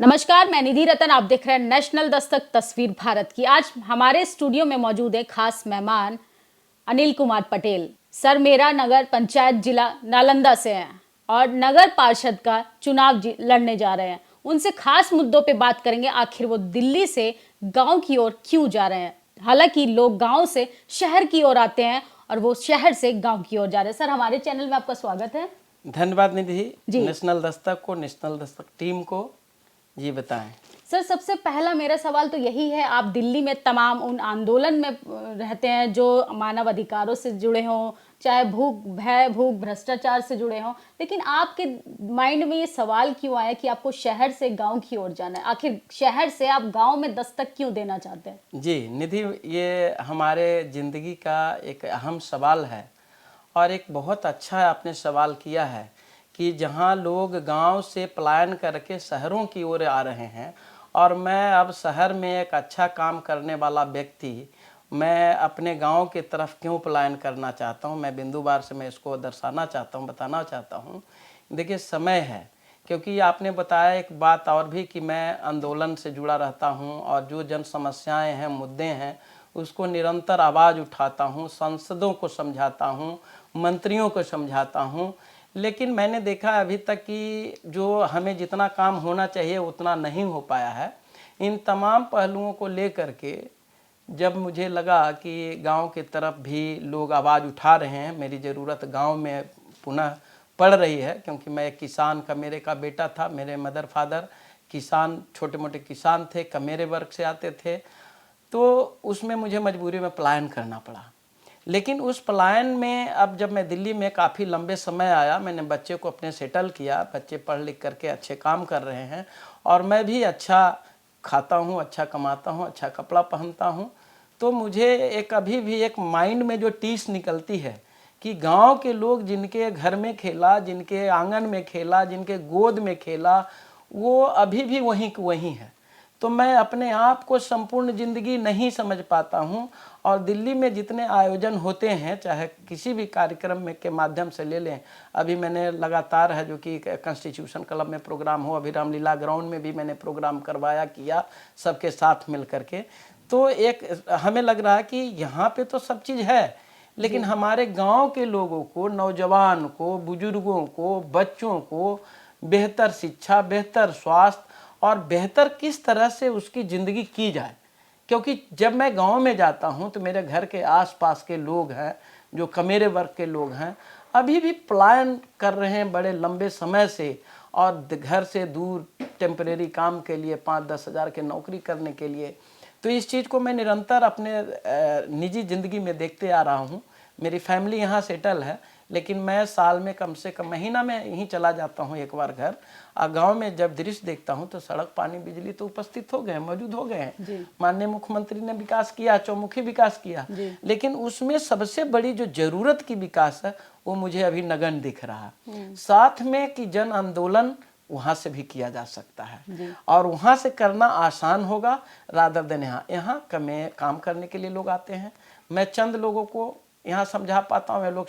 नमस्कार, मैं निधि रतन। आप देख रहे हैं नेशनल दस्तक तस्वीर भारत की। आज हमारे स्टूडियो में मौजूद है खास मेहमान अनिल कुमार पटेल। सर मेरा नगर पंचायत जिला नालंदा से हैं और नगर पार्षद का चुनाव लड़ने जा रहे हैं। उनसे खास मुद्दों पे बात करेंगे, आखिर वो दिल्ली से गांव की ओर क्यों जा रहे हैं। हालांकि लोग गांव से शहर की ओर आते हैं और वो शहर से गांव की ओर जा रहे हैं। सर, हमारे चैनल में आपका स्वागत है। धन्यवाद निधि। जी, नेशनल दस्तक टीम को जी बताएं। सर सबसे पहला मेरा सवाल तो यही है, आप दिल्ली में तमाम उन आंदोलन में रहते हैं जो मानव अधिकारों से जुड़े हों, चाहे भूख भ्रष्टाचार से जुड़े हों, लेकिन आपके माइंड में ये सवाल क्यों आया कि आपको शहर से गांव की ओर जाना है? आखिर शहर से आप गांव में दस्तक क्यों देना चाहते हैं? जी निधि, ये हमारे ज़िंदगी का एक अहम सवाल है और एक बहुत अच्छा आपने सवाल किया है कि जहाँ लोग गांव से पलायन करके शहरों की ओर आ रहे हैं और मैं अब शहर में एक अच्छा काम करने वाला व्यक्ति मैं अपने गांव की तरफ क्यों पलायन करना चाहता हूं। मैं बिंदुवार से मैं इसको दर्शाना चाहता हूं, बताना चाहता हूं। देखिए, समय है, क्योंकि आपने बताया एक बात और भी कि मैं आंदोलन से जुड़ा रहता हूं और जो जन समस्याएं हैं, मुद्दे हैं, उसको निरंतर आवाज़ उठाता हूं, सांसदों को समझाता हूं, मंत्रियों को समझाता हूं। लेकिन मैंने देखा अभी तक कि जो हमें जितना काम होना चाहिए उतना नहीं हो पाया है। इन तमाम पहलुओं को लेकर के जब मुझे लगा कि गांव की तरफ भी लोग आवाज़ उठा रहे हैं, मेरी ज़रूरत गांव में पुनः पड़ रही है, क्योंकि मैं एक किसान कमेरे का बेटा था। मेरे मदर फादर किसान, छोटे मोटे किसान थे, कमेरे वर्ग से आते थे। तो उसमें मुझे मजबूरी में पलायन करना पड़ा। लेकिन उस पलायन में अब जब मैं दिल्ली में काफ़ी लंबे समय आया, मैंने बच्चे को अपने सेटल किया, बच्चे पढ़ लिख करके अच्छे काम कर रहे हैं और मैं भी अच्छा खाता हूँ, अच्छा कमाता हूँ, अच्छा कपड़ा पहनता हूँ। तो मुझे एक अभी भी एक माइंड में जो टीस निकलती है कि गांव के लोग जिनके घर में खेला, जिनके आंगन में खेला, जिनके गोद में खेला, वो अभी भी वहीं के वहीं है। तो मैं अपने आप को संपूर्ण ज़िंदगी नहीं समझ पाता हूँ। और दिल्ली में जितने आयोजन होते हैं, चाहे किसी भी कार्यक्रम में के माध्यम से ले लें, अभी मैंने लगातार है जो कि कॉन्स्टिट्यूशन क्लब में प्रोग्राम हो, अभी रामलीला ग्राउंड में भी मैंने प्रोग्राम करवाया किया सबके साथ मिल करके। तो एक हमें लग रहा है कि यहाँ पे तो सब चीज़ है, लेकिन हमारे गांव के लोगों को, नौजवान को, बुजुर्गों को, बच्चों को बेहतर शिक्षा, बेहतर स्वास्थ्य और बेहतर किस तरह से उसकी ज़िंदगी की जाए। क्योंकि जब मैं गांव में जाता हूं तो मेरे घर के आसपास के लोग हैं, जो कमेरे वर्ग के लोग हैं, अभी भी पलायन कर रहे हैं बड़े लंबे समय से और घर से दूर टेम्परेरी काम के लिए, 5-10 हज़ार के नौकरी करने के लिए। तो इस चीज़ को मैं निरंतर अपने निजी ज़िंदगी में देखते आ रहा हूँ। मेरी फैमिली यहाँ सेटल है, लेकिन मैं साल में कम से कम महीना में यहीं चला जाता हूँ एक बार घर। और गांव में जब दृश्य देखता हूँ तो सड़क, पानी, बिजली तो उपस्थित हो गए, मौजूद हो गए हैं। माननीय मुख्यमंत्री ने विकास किया, चौमुखी विकास किया, लेकिन उसमें सबसे बड़ी जो जरूरत की विकास है वो मुझे अभी नगण्य दिख रहा है। साथ में कि जन आंदोलन वहाँ से भी किया जा सकता है और वहाँ से करना आसान होगा रादर देन यहाँ। यहाँ काम करने के लिए लोग आते हैं। मैं चंद लोगों को यहाँ समझा पाता हूँ। लोग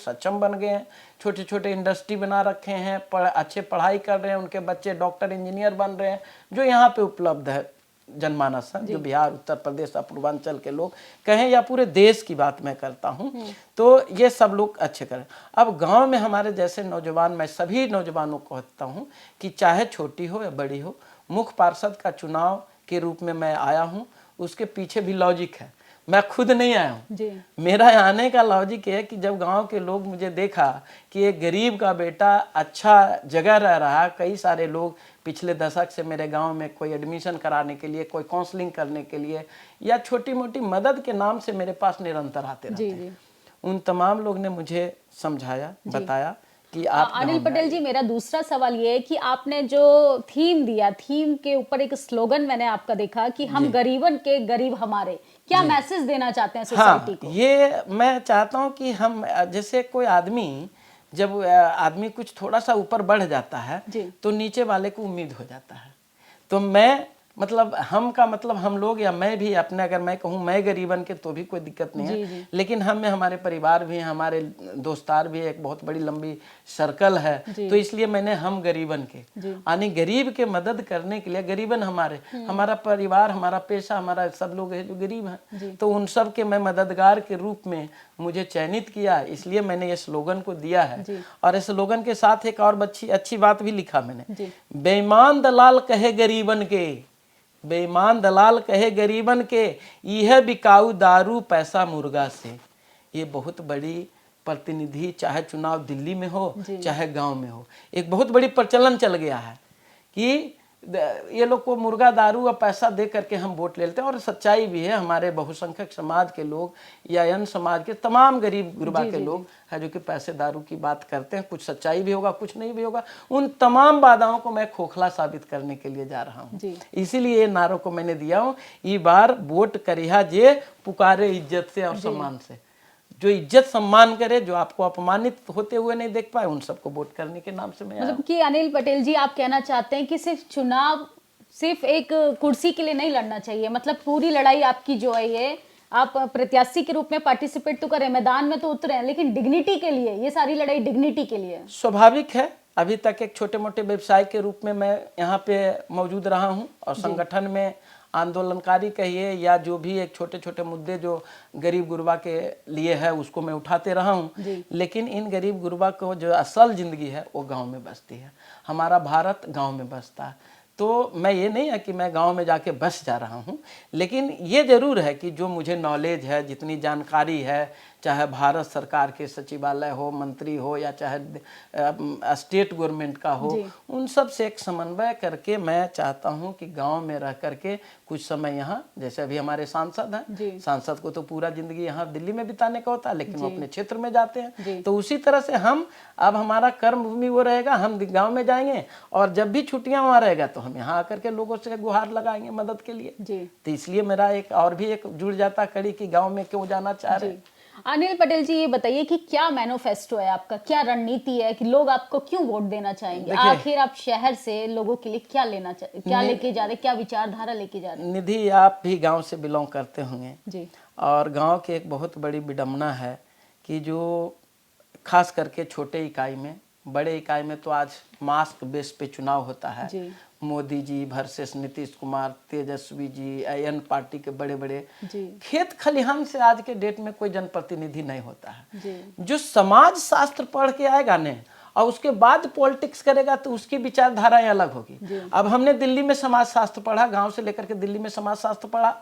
सक्षम बन गए हैं, छोटे छोटे इंडस्ट्री बना रखे हैं, अच्छे पढ़ाई कर रहे हैं, उनके बच्चे डॉक्टर इंजीनियर बन रहे हैं, जो यहाँ पे उपलब्ध है जनमानस है, जो बिहार, उत्तर प्रदेश और पूर्वांचल के लोग कहें या पूरे देश की बात मैं करता हूँ। तो ये सब लोग अच्छे करें। अब गांव में हमारे जैसे नौजवान, मैं सभी नौजवानों को कहता हूँ कि चाहे छोटी हो या बड़ी हो, मुख्य पार्षद का चुनाव के रूप में मैं आया हूँ। उसके पीछे भी लॉजिक है, मैं खुद नहीं आया हूँ। मेरा आने का लॉजिक है कि जब गांव के लोग मुझे देखा कि एक गरीब का बेटा अच्छा जगह रह रहा है, कई सारे लोग पिछले दशक से मेरे गांव में कोई एडमिशन कराने के लिए, कोई काउंसलिंग करने के लिए या छोटी मोटी मदद के नाम से मेरे पास निरंतर आते रहते हैं। उन तमाम लोग ने मुझे समझाया, बताया कि आप अनिल पटेल जी, मेरा दूसरा सवाल ये है कि आपने जो थीम दिया, थीम के ऊपर एक स्लोगन मैंने आपका देखा कि हम गरीबन के गरीब हमारे, क्या मैसेज देना चाहते हैं सोसाइटी को? ये मैं चाहता हूँ कि हम, जैसे कोई आदमी, जब आदमी कुछ थोड़ा सा ऊपर बढ़ जाता है तो नीचे वाले को उम्मीद हो जाता है। तो मैं मतलब हम का मतलब हम लोग या मैं भी अपने, अगर मैं कहूँ मैं गरीबन के तो भी कोई दिक्कत नहीं है, लेकिन हम में हमारे परिवार भी हैं, हमारे दोस्तार भी है, एक बहुत बड़ी लंबी सर्कल है, तो इसलिए मैंने हम गरीबन के यानी गरीब के मदद करने के लिए, गरीबन हमारा परिवार, हमारा पेशा, हमारा सब लोग है जो गरीब हैं, तो उन सब के मैं मददगार के रूप में मुझे चयनित किया, इसलिए मैंने ये स्लोगन को दिया है। और इस स्लोगन के साथ एक और अच्छी बात भी लिखा मैंने, बेईमान दलाल कहे गरीबन के, बेईमान दलाल कहे गरीबन के, यह बिकाऊ दारू पैसा मुर्गा से। ये बहुत बड़ी प्रतिनिधि, चाहे चुनाव दिल्ली में हो चाहे गांव में हो, एक बहुत बड़ी प्रचलन चल गया है कि ये लोग को मुर्गा दारू और पैसा दे करके हम वोट ले लेते हैं। और सच्चाई भी है, हमारे बहुसंख्यक समाज के लोग या अन्य समाज के तमाम गरीब गुरबा के लोग है जो कि पैसे दारू की बात करते हैं, कुछ सच्चाई भी होगा कुछ नहीं भी होगा। उन तमाम वादाओं को मैं खोखला साबित करने के लिए जा रहा हूँ, इसीलिए ये नारों को मैंने दिया हूँ, ये बार वोट करिहा जे पुकारे इज्जत से और सम्मान से। जो इज्जत सम्मान करे, जो आपको अपमानित होते हुए नहीं देख पाए, उन सबको वोट करने के नाम से मैं मतलब कि अनिल पटेल जी आप कहना चाहते हैं कि सिर्फ चुनाव सिर्फ एक कुर्सी के लिए नहीं लड़ना चाहिए, मतलब पूरी लड़ाई आपकी जो है ये आप प्रत्याशी के रूप में पार्टिसिपेट तो करें, मैदान में तो उतरे, लेकिन डिग्निटी के लिए, ये सारी लड़ाई डिग्निटी के लिए। स्वाभाविक है, अभी तक एक छोटे मोटे व्यवसाय के रूप में मैं यहाँ पे मौजूद रहा हूँ और संगठन में आंदोलनकारी कहिए या जो भी एक छोटे छोटे मुद्दे जो गरीब गुरबा के लिए है उसको मैं उठाते रहा हूँ। लेकिन इन गरीब गुरबा को जो असल जिंदगी है वो गांव में बसती है, हमारा भारत गांव में बसता है। तो मैं ये नहीं है कि मैं गांव में जाके बस जा रहा हूँ, लेकिन ये ज़रूर है कि जो मुझे नॉलेज है, जितनी जानकारी है, चाहे भारत सरकार के सचिवालय हो, मंत्री हो या चाहे स्टेट गवर्नमेंट का हो, उन सब से एक समन्वय करके मैं चाहता हूं कि गांव में रह करके कुछ समय यहाँ, जैसे अभी हमारे सांसद हैं, सांसद को तो पूरा जिंदगी यहाँ दिल्ली में बिताने का होता है, लेकिन वो अपने क्षेत्र में जाते हैं, तो उसी तरह से हम अब हमारा कर्म भूमि वो रहेगा, हम गाँव में जाएंगे और जब भी छुट्टियां वहाँ रहेगा तो हम यहाँ आकर के लोगों से गुहार लगाएंगे मदद के लिए। तो इसलिए मेरा एक और भी एक जुड़ जाता कड़ी कि गाँव में क्यों जाना चाह रहे। अनिल पटेल जी ये बताइए कि क्या मैनिफेस्टो है आपका, क्या रणनीति है कि लोग आपको क्यों वोट देना चाहेंगे, आखिर आप शहर से लोगों के लिए क्या लेना चाहिए, क्या लेके जा रहे, क्या विचारधारा लेके जा रहे? निधि, आप भी गांव से बिलोंग करते होंगे जी, और गांव की एक बहुत बड़ी विडम्बना है कि जो खास करके छोटे इकाई में, बड़े इकाई में तो आज मास्क बेस पे चुनाव होता है, Modi ji versus Nitish Kumar, Tejashwi ji, N party के बड़े बड़े, खेत खलिहान से आज के डेट में कोई जनप्रतिनिधि नहीं होता है। जो समाज शास्त्र पढ़ के आएगा ने और उसके बाद पॉलिटिक्स करेगा तो उसकी विचारधाराएं अलग होगी। अब हमने दिल्ली में समाज शास्त्र पढ़ा, गांव से लेकर के दिल्ली में समाज शास्त्र पढ़ा,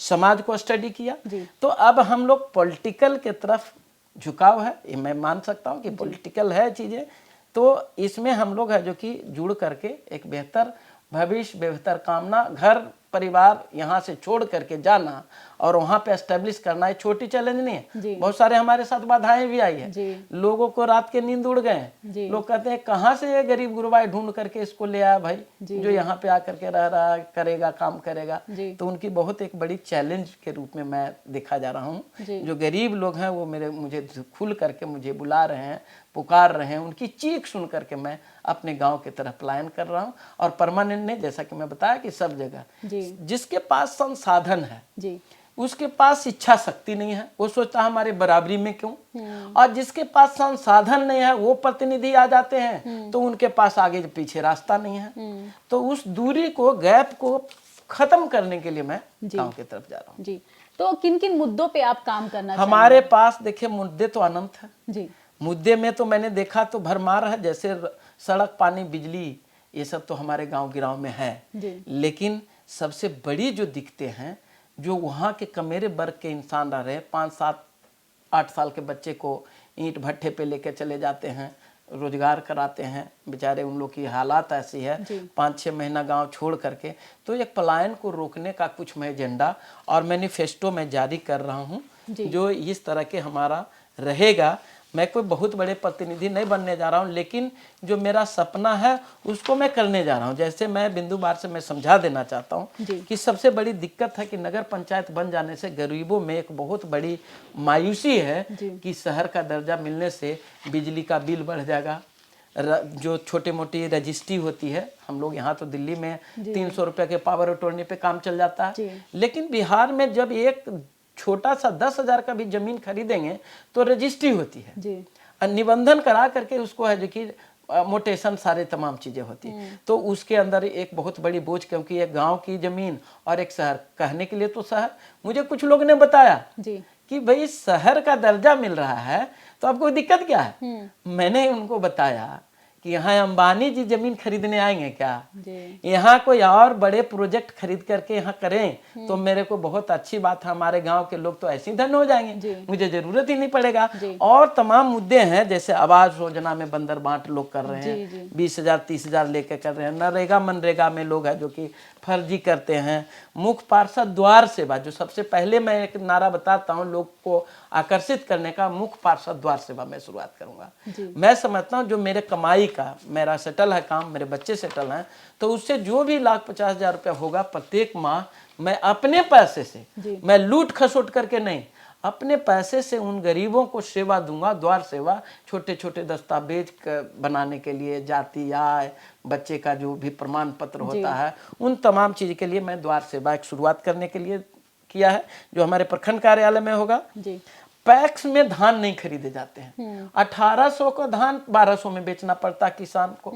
समाज को स्टडी किया, तो अब हम लोग पॉलिटिकल के तरफ झुकाव है, ये मैं मान सकता हूँ कि पॉलिटिकल है चीजें, तो इसमें हम लोग है जो कि जुड़ करके एक बेहतर भविष्य, बेहतर कामना, घर परिवार यहाँ से छोड़ करके जाना और वहाँ पे एस्टेब्लिश करना है, छोटी चैलेंज नहीं है। बहुत सारे हमारे साथ बाधाएं भी आई है, लोगों को रात के नींद उड़ गए, लोग कहते हैं कहाँ से ये गरीब गुरबाई ढूंढ करके इसको ले आया भाई जो यहाँ पे आकर के रह रहा है, करेगा, काम करेगा। तो उनकी बहुत एक बड़ी चैलेंज के रूप में मैं देखा जा रहा हूँ। जो गरीब लोग हैं वो मुझे खुल करके मुझे बुला रहे हैं, पुकार रहे हैं, उनकी चीख सुन करके मैं अपने गांव की तरफ पलायन कर रहा हूं। और परमानेंट नहीं, जैसा कि मैं बताया कि सब जगह जिसके पास संसाधन है उसके पास इच्छा शक्ति नहीं है, वो सोचता है हमारे बराबरी में क्यों, और जिसके पास संसाधन नहीं है वो प्रतिनिधि आ जाते हैं तो उनके पास आगे पीछे रास्ता नहीं है। तो उस दूरी को, गैप को खत्म करने के लिए मैं गांव की तरफ जा रहा हूँ। जी, तो किन किन मुद्दों पे आप काम करना हमारे पास देखिए मुद्दे तो अनंत है जी। मुद्दे में तो मैंने देखा तो भरमार है, जैसे सड़क, पानी, बिजली, ये सब तो हमारे गांव गिराव में है, लेकिन सबसे बड़ी जो दिक्कतें हैं, जो वहाँ के कमेरे वर्ग के इंसान रह रहे हैं, 5, 7, 8 साल के बच्चे को ईंट भट्ठे पे लेके चले जाते हैं, रोजगार कराते हैं, बेचारे उन लोग की हालात ऐसी है 5-6 महीना गांव छोड़ करके। तो एक पलायन को रोकने का कुछ मैं एजेंडा और मैनिफेस्टो में जारी कर रहा हूँ, जो इस तरह के हमारा रहेगा। मैं कोई बहुत बड़े प्रतिनिधि नहीं बनने जा रहा हूं, लेकिन जो मेरा सपना है उसको मैं करने जा रहा हूं। जैसे मैं बिंदुवार से मैं समझा देना चाहता हूं कि सबसे बड़ी दिक्कत है कि नगर पंचायत बन जाने से गरीबों में एक बहुत बड़ी मायूसी है कि शहर का दर्जा मिलने से बिजली का बिल बढ़ जाएगा, जो छोटी मोटी रजिस्ट्री होती है, हम लोग यहाँ तो दिल्ली में 300 रुपये के पावर अटॉर्नी पे काम चल जाता है, लेकिन बिहार में जब एक छोटा सा 10,000 का भी जमीन खरीदेंगे तो रजिस्ट्री होती है, निबंधन करा करके उसको है जो कि मोटेशन सारे तमाम चीजें होती हैं। तो उसके अंदर एक बहुत बड़ी बोझ, क्योंकि एक गांव की जमीन और एक शहर, कहने के लिए तो शहर, मुझे कुछ लोग ने बताया कि भाई शहर का दर्जा मिल रहा है तो आपको दिक्कत क्या है। मैंने उनको बताया कि यहाँ अंबानी जी जमीन खरीदने आएंगे क्या, यहाँ कोई और बड़े प्रोजेक्ट खरीद करके यहाँ करें तो मेरे को बहुत अच्छी बात है, हमारे गांव के लोग तो ऐसे ही धन्य हो जाएंगे, मुझे जरूरत ही नहीं पड़ेगा। और तमाम मुद्दे हैं, जैसे आवास योजना में बंदर बांट लोग कर रहे हैं, 20,000 30,000 लेके कर रहे हैं, नरेगा मनरेगा में लोग हैं जो कि फर्जी करते हैं, मुख्य पार्षद द्वार सेवा, जो सबसे पहले मैं एक नारा बताता हूँ लोग को आकर्षित करने का, मुख्य पार्षद द्वार सेवा मैं शुरुआत करूंगा। मैं समझता हूँ जो मेरे कमाई का, मेरा सेटल है काम, मेरे बच्चे सेटल हैं, तो उससे जो भी 1,50,000 रुपया होगा प्रत्येक माह मैं अपने पैसे से, मैं लूट खसोट करके नहीं, अपने पैसे से उन गरीबों को सेवा दूंगा। द्वार सेवा, छोटे छोटे दस्तावेज बनाने के लिए, जाति आय, बच्चे का जो भी प्रमाण पत्र होता है, उन तमाम चीज के लिए मैं द्वार सेवा एक शुरुआत करने के लिए किया है, जो हमारे प्रखंड कार्यालय में होगा। पैक्स में धान नहीं खरीदे जाते हैं, 1800 का धान 1200 में बेचना पड़ता किसान को,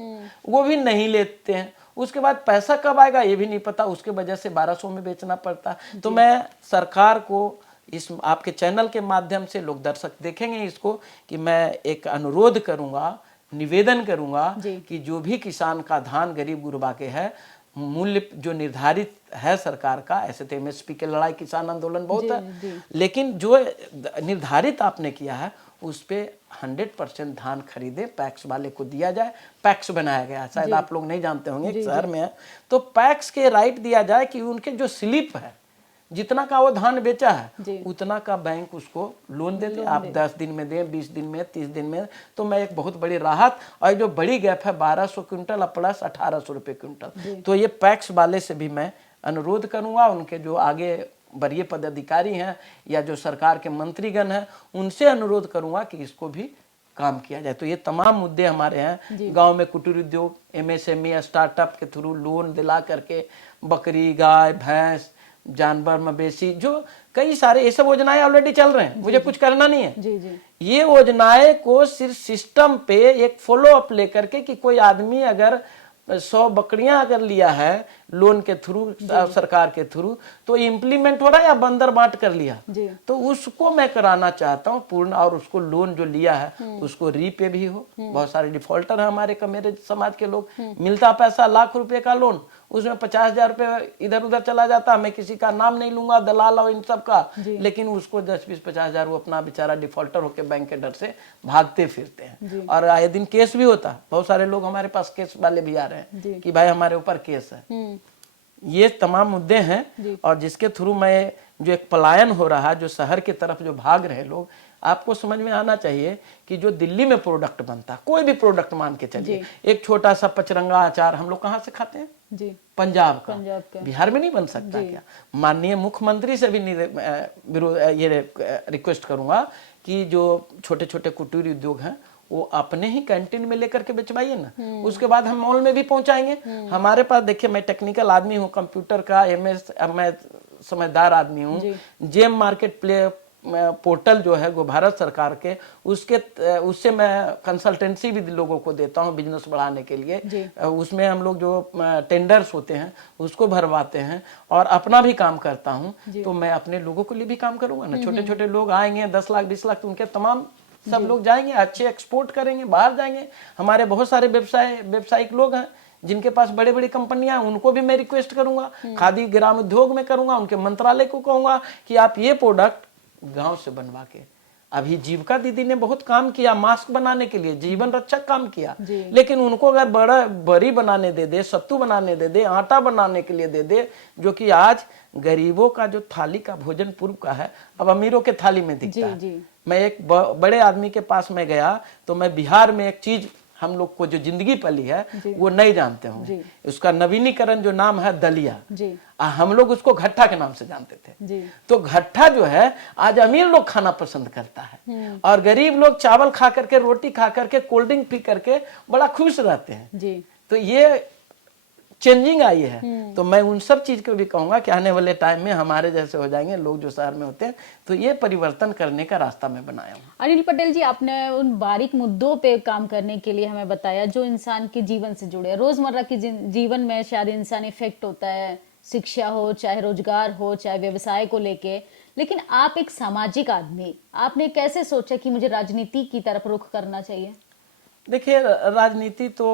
वो भी नहीं लेते हैं। उसके बाद पैसा कब आएगा ये भी नहीं पता, उसके वजह से 1200 में बेचना पड़ता। तो मैं सरकार को, इस आपके चैनल के माध्यम से लोग दर्शक देखेंगे इसको, कि मैं एक अनुरोध करूंगा, निवेदन करूंगा कि जो भी किसान का धान गरीब गुरबा के है, मूल्य जो निर्धारित है सरकार का, ऐसे तो एमएसपी के लड़ाई किसान आंदोलन बहुत है, लेकिन जो निर्धारित आपने किया है उस पे 100% धान खरीदे, पैक्स वाले को दिया जाए। पैक्स बनाया गया, शायद आप लोग नहीं जानते होंगे, शहर में है, तो पैक्स के राइट दिया जाए कि उनके जो स्लिप है, जितना का वो धान बेचा है उतना का बैंक उसको लोन दे दे। आप 10 दिन में दें, 20 दिन में, 30 दिन में, तो मैं एक बहुत बड़ी राहत। और जो बड़ी गैप है 1200 क्विंटल प्लस 1800 रुपये क्विंटल, तो ये पैक्स वाले से भी मैं अनुरोध करूंगा, उनके जो आगे वरीय पदाधिकारी हैं या जो सरकार के मंत्रीगण हैं, उनसे अनुरोध करूंगा कि इसको भी काम किया जाए। तो ये तमाम मुद्दे हमारे हैं। गांव में कुटीर उद्योग, एमएसएमई, स्टार्टअप के थ्रू लोन दिला करके बकरी, गाय, भैंस, जानवर, मवेशी, जो कई सारे ये सब योजनाएं ऑलरेडी चल रहे हैं, मुझे कुछ करना नहीं है। ये योजनाएं को सिर्फ सिस्टम पे एक फॉलो अप लेकर के, कि कोई आदमी अगर 100 बकरियां अगर लिया है लोन के थ्रू, सरकार के थ्रू, तो इम्प्लीमेंट हो रहा है या बंदर बांट कर लिया, तो उसको मैं कराना चाहता हूँ पूर्ण। और उसको लोन जो लिया है उसको रीपे भी हो। बहुत सारे डिफॉल्टर है हमारे मेरे समाज के लोग, मिलता पैसा लाख रुपए का लोन, उसमें 50,000 रुपये इधर उधर चला जाता। मैं किसी का नाम नहीं लूंगा, दलाल और इन सब का, लेकिन उसको 10, 20, 50,000 वो अपना बेचारा डिफॉल्टर होकर बैंक के डर से भागते फिरते हैं। और आए दिन केस भी होता है, बहुत सारे लोग हमारे पास केस वाले भी आ रहे हैं कि भाई हमारे ऊपर केस है। ये तमाम मुद्दे हैं, और जिसके थ्रू मैं जो एक पलायन हो रहा है, जो शहर की तरफ जो भाग रहे लोग, आपको समझ में आना चाहिए कि जो दिल्ली में प्रोडक्ट बनता, कोई भी प्रोडक्ट मान के चलिए, एक छोटा सा पचरंगा अचार हम लोग कहाँ से खाते हैं? पंजाब का। बिहार में नहीं बन सकता क्या? माननीय मुख्यमंत्री से भी ये रिक्वेस्ट करूंगा कि जो छोटे छोटे कुटीर उद्योग हैं वो अपने ही कैंटीन में लेकर के बेचवाइए ना, उसके बाद हम मॉल में भी पहुंचाएंगे। हमारे पास देखिए, मैं टेक्निकल आदमी हूँ, कंप्यूटर का मैं समझदार आदमी हूँ। जेम मार्केट प्ले पोर्टल जो है वो भारत सरकार के, उससे मैं कंसल्टेंसी भी लोगों को देता हूं बिजनेस बढ़ाने के लिए। उसमें हम लोग जो टेंडर्स होते हैं उसको भरवाते हैं, और अपना भी काम करता हूं। तो मैं अपने लोगों के लिए भी काम करूंगा ना। छोटे छोटे लोग आएंगे 10 लाख 20 लाख, तो उनके तमाम सब लोग जाएंगे, अच्छे एक्सपोर्ट करेंगे, बाहर जाएंगे। हमारे बहुत सारे व्यवसायिक लोग हैं जिनके पास बड़े बड़ी कंपनियां हैं, उनको भी मैं रिक्वेस्ट करूंगा, खादी ग्राम उद्योग में करूंगा, उनके मंत्रालय को कहूंगा कि आप ये प्रोडक्ट गांव से बनवा के। अभी जीविका दीदी ने बहुत काम किया मास्क बनाने के लिए, जीवन रक्षक काम किया, लेकिन उनको अगर बड़ी बनाने दे दे, सत्तू बनाने दे दे, आटा बनाने के लिए दे दे, जो कि आज गरीबों का जो थाली का भोजन पूर्व का है, अब अमीरों के थाली में दिखता है। मैं एक बड़े आदमी के पास में गया, तो मैं बिहार में एक चीज हम लोग को जो जिंदगी पली है वो नहीं जानते होंगे। उसका नवीनीकरण जो नाम है दलिया, हम लोग उसको घट्टा के नाम से जानते थे। तो घट्टा जो है आज अमीर लोग खाना पसंद करता है और गरीब लोग चावल खा करके, रोटी खा करके, कोल्ड ड्रिंक पी करके बड़ा खुश रहते हैं। तो ये चेंजिंग आई है। तो मैं उन सब चीज को भी कहूंगा कि आने वाले टाइम में हमारे जैसे हो जाएंगे लोग जो शहर में होते हैं। तो ये परिवर्तन करने का रास्ता मैं बनाया हूँ। अनिल पटेल जी, आपने उन बारीक मुद्दों पे काम करने के लिए हमें बताया जो इंसान के जीवन से जुड़े, रोजमर्रा के जीवन में शायद इंसान इफेक्ट होता है, शिक्षा हो, चाहे रोजगार हो, चाहे व्यवसाय को लेके। लेकिन आप एक सामाजिक आदमी, आपने कैसे सोचा कि मुझे राजनीति की तरफ रुख करना चाहिए? देखिए, राजनीति तो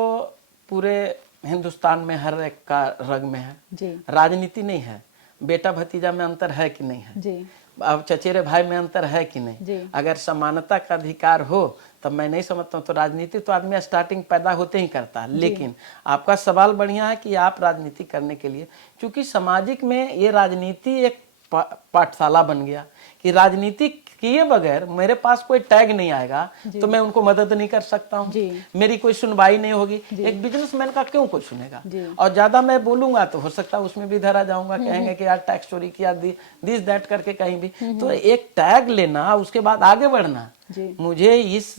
पूरे हिंदुस्तान में हर एक का रग में है जी। राजनीति नहीं है, बेटा भतीजा में अंतर है कि नहीं है जी। अब चचेरे भाई में अंतर है कि नहीं जी। अगर समानता का अधिकार हो तब मैं नहीं समझता हूँ। तो राजनीति तो आदमी स्टार्टिंग पैदा होते ही करता है। लेकिन आपका सवाल बढ़िया है कि आप राजनीति करने के लिए, क्योंकि सामाजिक में ये राजनीति एक पाठशाला बन गया कि राजनीति किए बगैर मेरे पास कोई टैग नहीं आएगा तो मैं उनको मदद नहीं कर सकता हूँ, मेरी कोई सुनवाई नहीं होगी। एक बिजनेसमैन का क्यों कोई सुनेगा? और ज्यादा मैं बोलूंगा तो हो सकता है उसमें भी धरा जाऊंगा, कहेंगे कि यार टैक्स चोरी किया, दिस दैट करके कहीं भी। तो एक टैग लेना, उसके बाद आगे बढ़ना। मुझे इस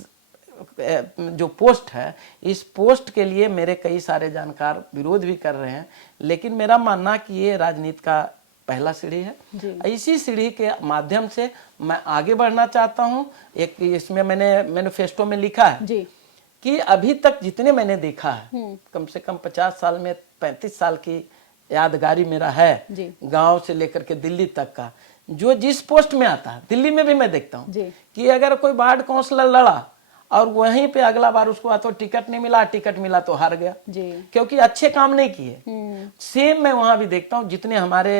जो पोस्ट है, इस पोस्ट के लिए मेरे कई सारे जानकार विरोध भी कर रहे हैं, लेकिन मेरा मानना कि ये राजनीति का पहला सीढ़ी है। इसी सीढ़ी के माध्यम से मैं आगे बढ़ना चाहता हूं। एक इसमें मैंने मैनिफेस्टो में लिखा है जी। कि अभी तक जितने मैंने देखा है, कम से कम 50 साल में 35 साल की यादगारी मेरा है गांव से लेकर के दिल्ली तक का। जो जिस पोस्ट में आता है, दिल्ली में भी मैं देखता हूँ कि अगर कोई वार्ड काउंसलर लड़ा और वहीं पे अगला बार उसको तो टिकट नहीं मिला, टिकट मिला तो हार गया जी। क्योंकि अच्छे काम नहीं किए। सेम मैं वहां भी देखता हूँ, जितने हमारे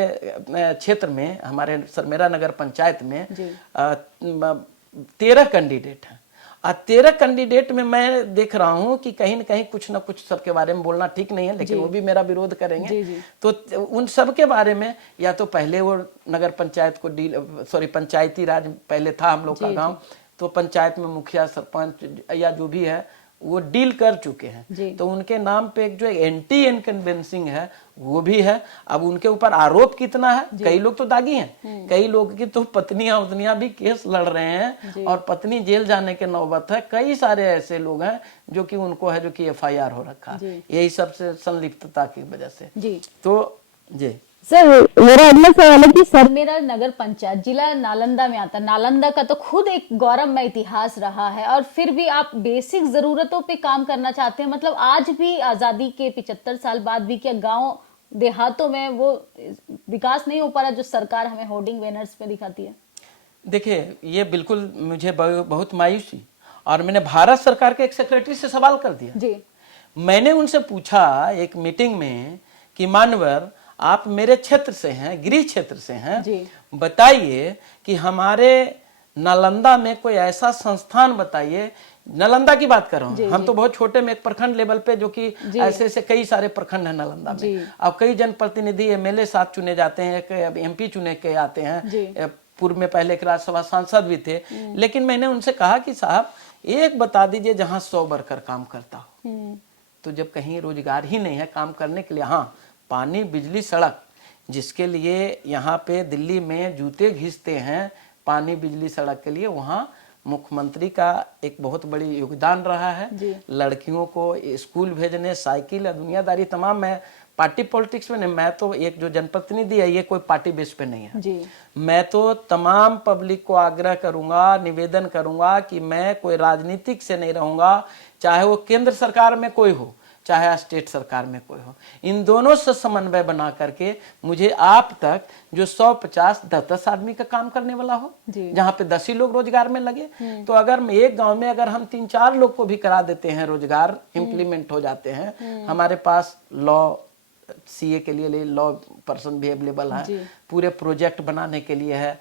क्षेत्र में, हमारे सरमेरा नगर पंचायत में 13 कैंडिडेट हैं और 13 कैंडिडेट में मैं देख रहा हूँ कि कहीं न कहीं कुछ ना कुछ सबके बारे में बोलना ठीक नहीं है, लेकिन वो भी मेरा विरोध करेंगे। तो उन सब के बारे में या तो पहले वो नगर पंचायत को पंचायती राज पहले था हम लोग का गाँव, तो पंचायत में मुखिया, सरपंच या जो भी है वो डील कर चुके हैं। तो उनके नाम पे एक जो एंटी इनकन्वेंसिंग है वो भी है। अब उनके ऊपर आरोप कितना है, कई लोग तो दागी हैं, कई लोग की तो पत्नियां भी केस लड़ रहे हैं और पत्नी जेल जाने के नौबत है। कई सारे ऐसे लोग हैं जो कि उनको है जो कि FIR हो रखा है, यही सबसे संलिप्तता की वजह से। तो जी सर, मेरा अगला सवाल है कि सरमेरा नगर पंचायत जिला नालंदा में आता है। नालंदा का तो खुद एक गौरवमय इतिहास रहा है और फिर भी आप बेसिक जरूरतों पे काम करना चाहते हैं। मतलब आज भी आजादी के 75 साल बाद भी क्या गांव देहातों में वो विकास नहीं हो पा रहा जो सरकार हमें होर्डिंग बैनर्स पे दिखाती है? देखिए, ये बिल्कुल मुझे बहुत मायूसी, और मैंने भारत सरकार के एक सेक्रेटरी से सवाल कर दिया जी। मैंने उनसे पूछा एक मीटिंग में कि मानवर आप मेरे क्षेत्र से हैं, गृह क्षेत्र से हैं, बताइए कि हमारे नालंदा में कोई ऐसा संस्थान बताइए। नालंदा की बात कर रहा हूँ, हम तो बहुत छोटे में एक प्रखंड लेवल पे, जो कि ऐसे ऐसे कई सारे प्रखंड हैं नालंदा में। अब कई जनप्रतिनिधि MLA साथ चुने जाते हैं, एक MP चुने के आते हैं, पूर्व में पहले एक राज्यसभा सांसद भी थे। लेकिन मैंने उनसे कहा कि साहब एक बता दीजिए जहाँ 100 वर्कर काम करता हो। तो जब कहीं रोजगार ही नहीं है काम करने के लिए, हाँ पानी, बिजली, सड़क, जिसके लिए यहाँ पे दिल्ली में जूते घिसते हैं पानी, बिजली, सड़क के लिए, वहाँ मुख्यमंत्री का एक बहुत बड़ी योगदान रहा है। लड़कियों को स्कूल भेजने, साइकिल, दुनियादारी तमाम। मैं पार्टी पॉलिटिक्स में नहीं, मैं तो एक जो जनप्रतिनिधि है ये कोई पार्टी बेस पे नहीं है जी। मैं तो तमाम पब्लिक को आग्रह करूंगा, निवेदन करूंगा कि मैं कोई राजनीतिक से नहीं रहूंगा, चाहे वो केंद्र सरकार में कोई हो, चाहे स्टेट सरकार में कोई हो। इन दोनों से समन्वय बना करके मुझे आप तक जो 150, 10 आदमी का काम करने वाला हो, जहाँ पे 10 ही लोग रोजगार में लगे। तो अगर एक गांव में अगर हम 3-4 लोग को भी करा देते हैं, रोजगार इम्प्लीमेंट हो जाते हैं। हमारे पास लॉ CA के लिए लॉ पर्सन भी अवेलेबल है, पूरे प्रोजेक्ट बनाने के लिए है,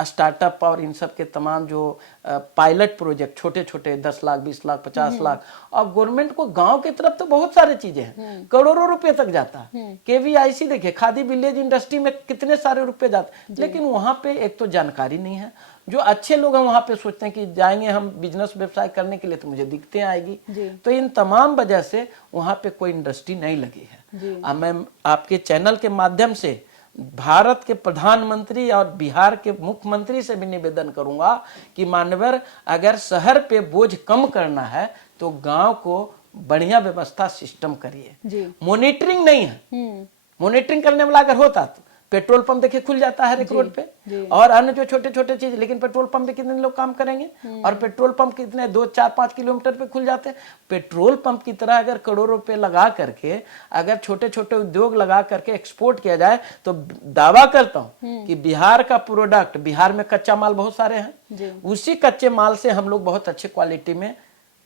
स्टार्टअप और इन सब के तमाम जो पायलट प्रोजेक्ट छोटे छोटे 10 लाख, 20 लाख, 50 लाख। और गवर्नमेंट को गांव की तरफ तो बहुत सारे चीजें हैं, करोड़ों रुपए तक जाता है। KVIC देखिए, खादी विलेज इंडस्ट्री में कितने सारे रुपए जाते हैं, लेकिन वहां पे एक तो जानकारी नहीं है, जो अच्छे लोग हैं वहां पे सोचते हैं कि जाएंगे हम बिजनेस व्यवसाय करने के लिए तो मुझे दिक्कतें आएगी। तो इन तमाम वजह से वहां पे कोई इंडस्ट्री नहीं लगी है। अब मैं आपके चैनल के माध्यम से भारत के प्रधानमंत्री और बिहार के मुख्यमंत्री से भी निवेदन करूंगा कि मान्यवर अगर शहर पे बोझ कम करना है तो गांव को बढ़िया व्यवस्था सिस्टम करिए। मॉनिटरिंग नहीं है, मॉनिटरिंग करने वाला अगर होता तो पेट्रोल पंप देखिए खुल जाता है हर एक रोड पे और अन्य जो छोटे छोटे चीज, लेकिन पेट्रोल पंप पे कितने लोग काम करेंगे और पेट्रोल पंप कितने 2-4-5 किलोमीटर पे खुल जाते हैं। पेट्रोल पंप की तरह अगर करोड़ों रुपए लगा करके अगर छोटे छोटे उद्योग लगा करके एक्सपोर्ट किया जाए तो दावा करता हूं कि बिहार का प्रोडक्ट, बिहार में कच्चा माल बहुत सारे हैं, उसी कच्चे माल से हम लोग बहुत अच्छे क्वालिटी में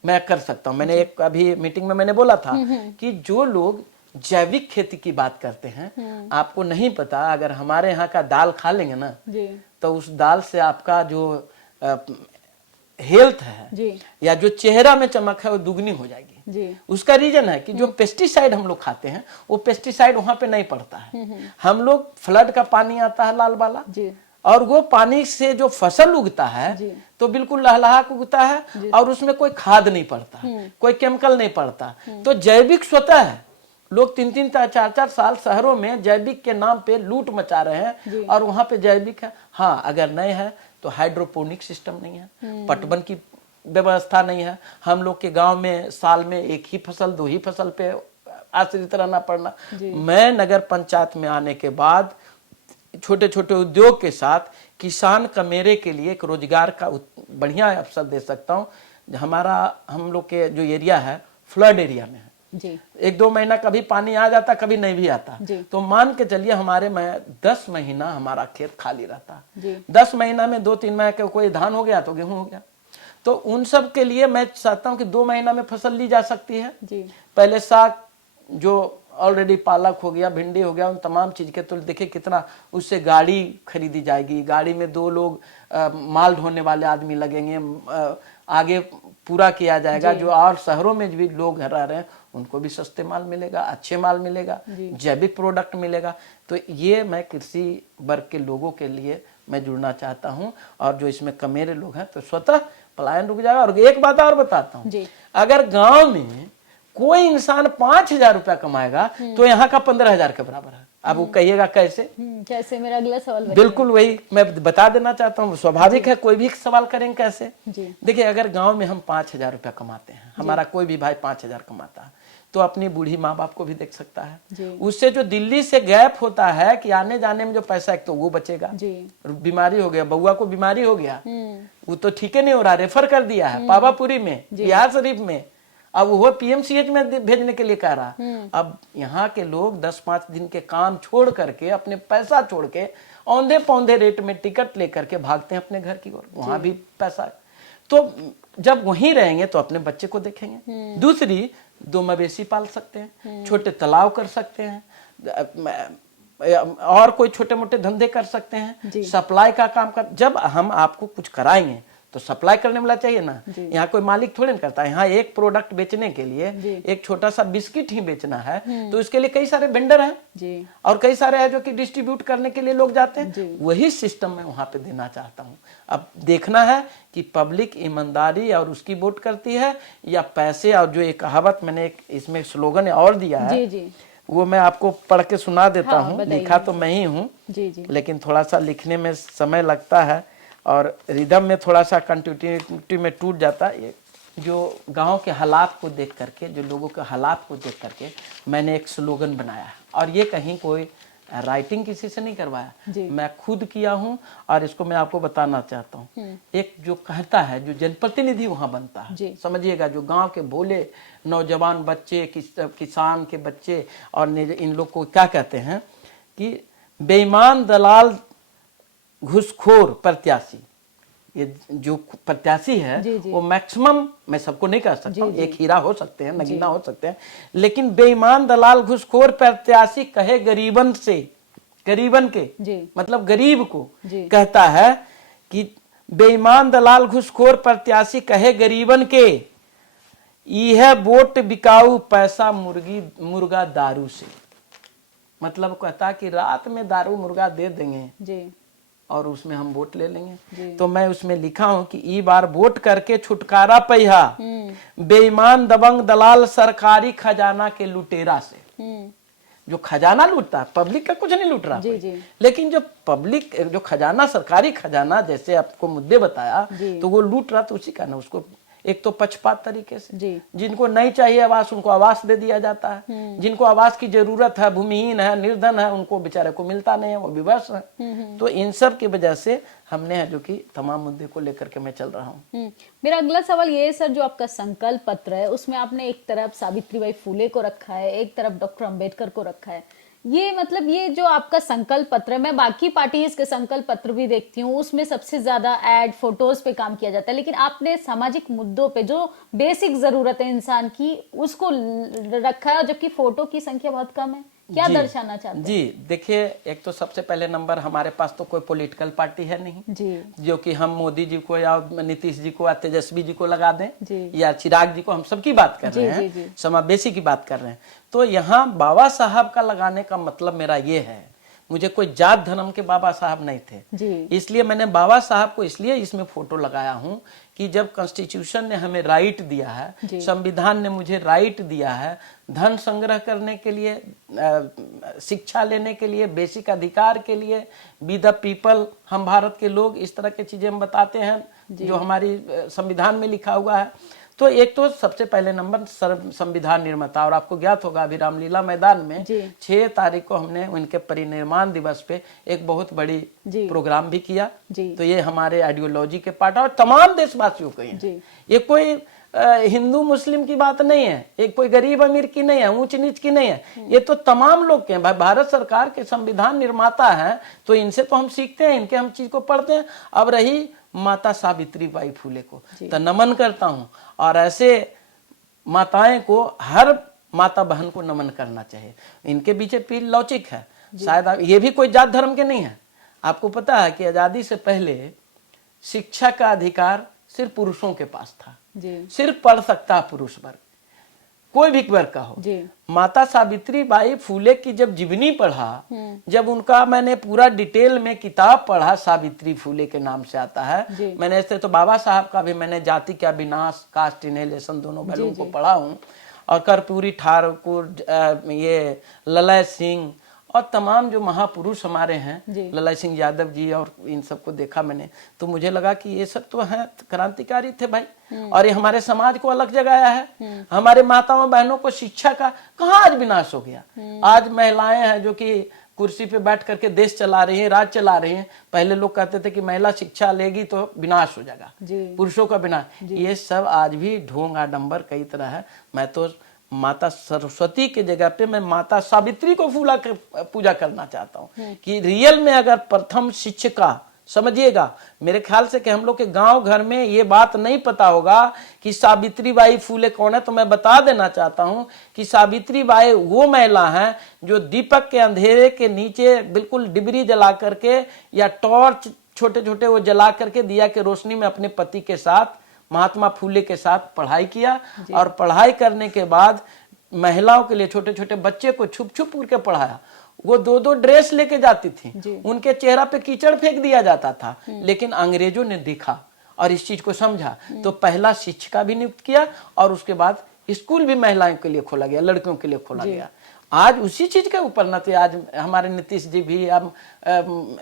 मैं कर सकता हूँ। मैंने एक अभी मीटिंग में मैंने बोला था कि जो लोग जैविक खेती की बात करते हैं, आपको नहीं पता, अगर हमारे यहाँ का दाल खा लेंगे ना तो उस दाल से आपका जो हेल्थ है या जो चेहरा में चमक है वो दुगनी हो जाएगी। उसका रीजन है कि जो पेस्टिसाइड हम लोग खाते हैं वो पेस्टिसाइड वहां पे नहीं पड़ता है। हम लोग फ्लड का पानी आता है लाल वाला और वो पानी से जो फसल उगता है तो बिल्कुल लहलहा उगता है और उसमें कोई खाद नहीं पड़ता, कोई केमिकल नहीं पड़ता। तो जैविक स्वतः है। लोग 3-3 4-4 साल शहरों में जैविक के नाम पे लूट मचा रहे हैं और वहां पे जैविक है। हाँ, अगर नहीं है तो हाइड्रोपोनिक सिस्टम नहीं है, पटवन की व्यवस्था नहीं है। हम लोग के गांव में साल में एक ही फसल 2 ही फसल पे आश्रित रहना पड़ना। मैं नगर पंचायत में आने के बाद छोटे छोटे उद्योग के साथ किसान का मेरे के लिए एक रोजगार का बढ़िया अवसर दे सकता हूँ। हम लोग के जो एरिया है फ्लड एरिया में है, 1-2 महीना कभी पानी आ जाता, कभी नहीं भी आता, तो मान के चलिए हमारे में 10 महीना हमारा खेत खाली रहता। 10 महीना में 2-3 महीना के कोई धान हो गया तो गेहूं हो गया। तो उन सब के लिए मैं चाहता हूं कि 2 महीना में फसल ली जा सकती है। पहले साग जो ऑलरेडी पालक हो गया, भिंडी हो गया, उन तमाम चीज के तो देखिए कितना उससे गाड़ी खरीदी जाएगी, गाड़ी में 2 लोग माल ढोने वाले आदमी लगेंगे, आगे पूरा किया जाएगा। जो और शहरों में भी लोग रह रहे हैं उनको भी सस्ते माल मिलेगा, अच्छे माल मिलेगा, जैविक प्रोडक्ट मिलेगा। तो ये मैं कृषि वर्ग के लोगों के लिए मैं जुड़ना चाहता हूं और जो इसमें कमेरे लोग हैं तो स्वतः पलायन रुक जाएगा। और एक बात और बताता हूं, अगर गांव में कोई इंसान 5,000 रुपया कमाएगा तो यहाँ का 15,000 के बराबर है। अब वो कहिएगा कैसे? कैसे, मेरा अगला सवाल बिल्कुल वही मैं बता देना चाहता हूँ। स्वाभाविक है, कोई भी सवाल करेंगे कैसे। देखिए अगर गांव में हम 5,000 रुपया कमाते हैं, हमारा कोई भी भाई 5,000 कमाता है तो अपनी बूढ़ी माँ बाप को भी देख सकता है। उससे जो दिल्ली से गैप होता है कि आने जाने में जो पैसा एक तो वो बचेगा। बीमारी हो गया, बउआ को बीमारी हो गया, वो तो ठीक है नहीं हो रहा, रेफर कर दिया है पावापुरी में, बिहार शरीफ में, अब वो पीएमसीएच में भेजने के लिए कह रहा। अब यहाँ के लोग 10-5 दिन के काम छोड़ करके, अपने पैसा छोड़ के औंधे पौंधे रेट में टिकट लेकर के भागते हैं अपने घर की ओर, वहां भी पैसा है। तो जब वहीं रहेंगे तो अपने बच्चे को देखेंगे। दूसरी, 2 मवेशी पाल सकते हैं, छोटे तालाब कर सकते हैं और कोई छोटे मोटे धंधे कर सकते हैं, सप्लाई का काम कर। जब हम आपको कुछ कराएंगे तो सप्लाई करने वाला चाहिए ना। यहाँ कोई मालिक थोड़े ना करता है। यहाँ एक प्रोडक्ट बेचने के लिए एक छोटा सा बिस्किट ही बेचना है तो इसके लिए कई सारे वेंडर हैं और कई सारे हैं जो कि डिस्ट्रीब्यूट करने के लिए लोग जाते हैं। वही सिस्टम मैं वहां पे देना चाहता हूँ। अब देखना है कि पब्लिक ईमानदारी और उसकी वोट करती है या पैसे। और जो एक कहावत मैंने एक इसमें स्लोगन और दिया है वो मैं आपको पढ़ के सुना देता हूँ। लिखा तो मैं ही हूँ लेकिन थोड़ा सा लिखने में समय लगता है और रिदम में थोड़ा सा कंटिन्यूटी में टूट जाता है। जो गांव के हालात को देख करके, जो लोगों के हालात को देख करके मैंने एक स्लोगन बनाया है और ये कहीं कोई राइटिंग किसी से नहीं करवाया, मैं खुद किया हूँ और इसको मैं आपको बताना चाहता हूँ। एक जो कहता है, जो जनप्रतिनिधि वहां बनता है, समझिएगा, जो गांव के भोले नौजवान बच्चे, किसान के बच्चे और इन लोग को क्या कहते हैं कि बेईमान दलाल घुसखोर प्रत्याशी। ये जो प्रत्याशी है वो मैक्सिमम, मैं सबको नहीं कह सकता, एक हीरा हो सकते हैं, नगीना हो सकते हैं, लेकिन बेईमान दलाल घुसखोर प्रत्याशी कहे गरीबन से, गरीबन के मतलब गरीब को कहता है कि बेईमान दलाल घुसखोर प्रत्याशी कहे गरीबन के, यह वोट बिकाऊ पैसा मुर्गा दारू से। मतलब कहता कि रात में दारू मुर्गा दे देंगे और उसमें हम वोट ले लेंगे। तो मैं उसमें लिखा हूं कि ई बार वोट करके छुटकारा पहिया बेईमान दबंग दलाल सरकारी खजाना के लुटेरा से। जो खजाना लूटता है, पब्लिक का कुछ नहीं लूट रहा कोई। लेकिन जो पब्लिक जो खजाना, सरकारी खजाना, जैसे आपको मुद्दे बताया, तो वो लूट रहा, तो उसी का ना उसको एक तो पक्षपात तरीके से, जिनको नहीं चाहिए आवास उनको आवास दे दिया जाता है, जिनको आवास की जरूरत है, भूमिहीन है, निर्धन है, उनको बेचारे को मिलता नहीं है, वो विवश है। तो इन सब की वजह से हमने जो कि तमाम मुद्दे को लेकर के मैं चल रहा हूँ। मेरा अगला सवाल ये है सर, जो आपका संकल्प पत्र है उसमें आपने एक तरफ सावित्रीबाई फुले को रखा है, एक तरफ डॉक्टर अंबेडकर को रखा है। ये मतलब ये जो आपका संकल्प पत्र है, मैं बाकी पार्टीज के संकल्प पत्र भी देखती हूँ, उसमें सबसे ज्यादा एड फोटोज पे काम किया जाता है, लेकिन आपने सामाजिक मुद्दों पे जो बेसिक जरूरत है इंसान की उसको रखा है, जबकि फोटो की संख्या बहुत कम है। क्या दर्शाना चाहते हैं? जी देखिए, एक तो सबसे पहले नंबर, हमारे पास तो कोई पॉलिटिकल पार्टी है नहीं जी, जो कि हम मोदी जी को या नीतीश जी को या तेजस्वी जी को लगा दें या चिराग जी को, हम सबकी बात कर रहे हैं, समावेशी की बात कर रहे हैं। तो यहाँ बाबा साहब का लगाने का मतलब मेरा ये है, मुझे कोई जात धर्म के बाबा साहब नहीं थे, इसलिए मैंने बाबा साहब को इसलिए इसमें फोटो लगाया हूँ कि जब कॉन्स्टिट्यूशन ने हमें राइट दिया है, संविधान ने मुझे राइट दिया है, धन संग्रह करने के लिए, शिक्षा लेने के लिए, बेसिक अधिकार के लिए, बी द पीपल, हम भारत के लोग, इस तरह की चीजें हम बताते हैं जो हमारी संविधान में लिखा हुआ है। तो एक तो सबसे पहले नंबर संविधान निर्माता, और आपको ज्ञात होगा अभी रामलीला मैदान में 6 तारीख को हमने उनके परिनिर्माण दिवस पे एक बहुत बड़ी प्रोग्राम भी किया। तो ये हमारे आइडियोलॉजी के पार्ट और तमाम देशवासियों के हैं। ये कोई हिंदू मुस्लिम की बात नहीं है, एक कोई गरीब अमीर की नहीं है, ऊंच नीच की नहीं है, ये तो तमाम लोग के हैं। भाई भारत सरकार के संविधान निर्माता हैं, तो इनसे तो हम सीखते हैं, इनके हम चीज को पढ़ते हैं। अब रही माता सावित्रीबाई फुले को, तो नमन करता हूं, और ऐसे माताएं को, हर माता बहन को नमन करना चाहिए। इनके पीछे पीर लौचिक है, शायद ये भी कोई जात धर्म के नहीं है। आपको पता है कि आजादी से पहले शिक्षा का अधिकार सिर्फ पुरुषों के पास था, सिर्फ पढ़ सकता पुरुष वर्ग, कोई भी वर्ग का हो। माता सावित्रीबाई फुले की जब जीवनी पढ़ा, जब उनका मैंने पूरा डिटेल में किताब पढ़ा, सावित्री फुले के नाम से आता है। मैंने ऐसे तो बाबा साहब का भी मैंने जाति का विनाश, कास्ट इनहेलेशन दोनों पहलुओं को पढ़ा हूँ, और कर्पूरी ठाकुर, ये ललय सिंह और तमाम जो महापुरुष हमारे हैं, ललय सिंह यादव जी, और इन सबको देखा मैंने, तो मुझे लगा कि ये सब तो हैं क्रांतिकारी थे भाई, और ये हमारे समाज को अलग जगाया है। हमारे माताओं बहनों को शिक्षा का कहाँ आज विनाश हो गया। आज महिलाएं हैं जो कि कुर्सी पे बैठ करके देश चला रही हैं, राज चला रही हैं। पहले लोग कहते थे कि महिला शिक्षा लेगी तो विनाश हो जाएगा, पुरुषों का विनाश। ये सब आज भी ढोंग आडंबर कई तरह है। मैं तो माता सरस्वती के जगह पे मैं माता सावित्री को पूजा करना चाहता हूँ कि रियल में अगर प्रथम शिक्षिका, समझिएगा मेरे ख्याल से कि हम लोग के गांव घर में ये बात नहीं पता होगा कि सावित्रीबाई फुले कौन है। तो मैं बता देना चाहता हूं कि सावित्रीबाई वो महिला हैं जो दीपक के अंधेरे के नीचे बिल्कुल डिबरी जला करके या टॉर्च छोटे छोटे वो जला करके दिया के रोशनी में अपने पति के साथ, महात्मा फुले के साथ पढ़ाई किया, और पढ़ाई करने के बाद महिलाओं के लिए, छोटे छोटे बच्चे को छुप छुप करके पढ़ाया। वो 2-2 ड्रेस लेके जाती थी, उनके चेहरा पे कीचड़ फेंक दिया जाता था, लेकिन अंग्रेजों ने देखा और इस चीज को समझा, तो पहला शिक्षिका भी नियुक्त किया, और उसके बाद स्कूल भी महिलाओं के लिए खोला गया, लड़कियों के लिए खोला गया। आज उसी चीज के ऊपर न थे, आज हमारे नीतीश जी भी, अब